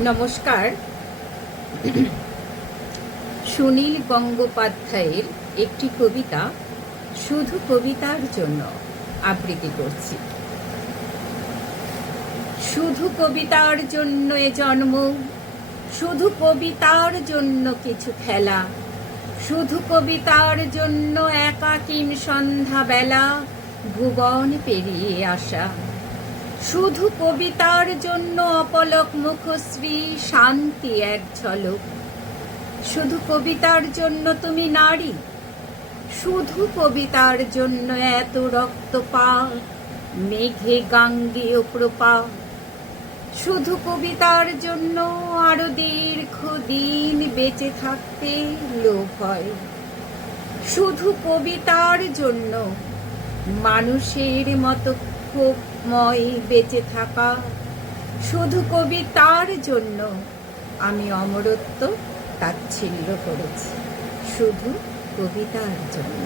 নমস্কার। সুনীল গঙ্গোপাধ্যায়ের একটি কবিতা শুধু কবিতার জন্য আবৃত্তি করছি। শুধু কবিতার জন্য এ জন্ম, শুধু কবিতার জন্য কিছু খেলা, শুধু কবিতার জন্য একাকিন সন্ধ্যাবেলা ভুবন পেরিয়ে আসা, শুধু কবিতার জন্য অপলক মুখশ্রী শান্তি এক ঝলক। শুধু কবিতার জন্য তুমি নারী, শুধু কবিতার জন্য এত রক্তপাত, মেঘে গাঙ্গেয় প্রপাত। শুধু কবিতার জন্য আরো দীর্ঘদিন বেঁচে থাকতে লোভ হয়। শুধু কবিতার জন্য মানুষের মতো ক্ষোভময় বেঁচে থাকা, শুধু কবিতার জন্য আমি অমরত্ব তাচ্ছিল্য করেছি, শুধু কবিতার জন্য।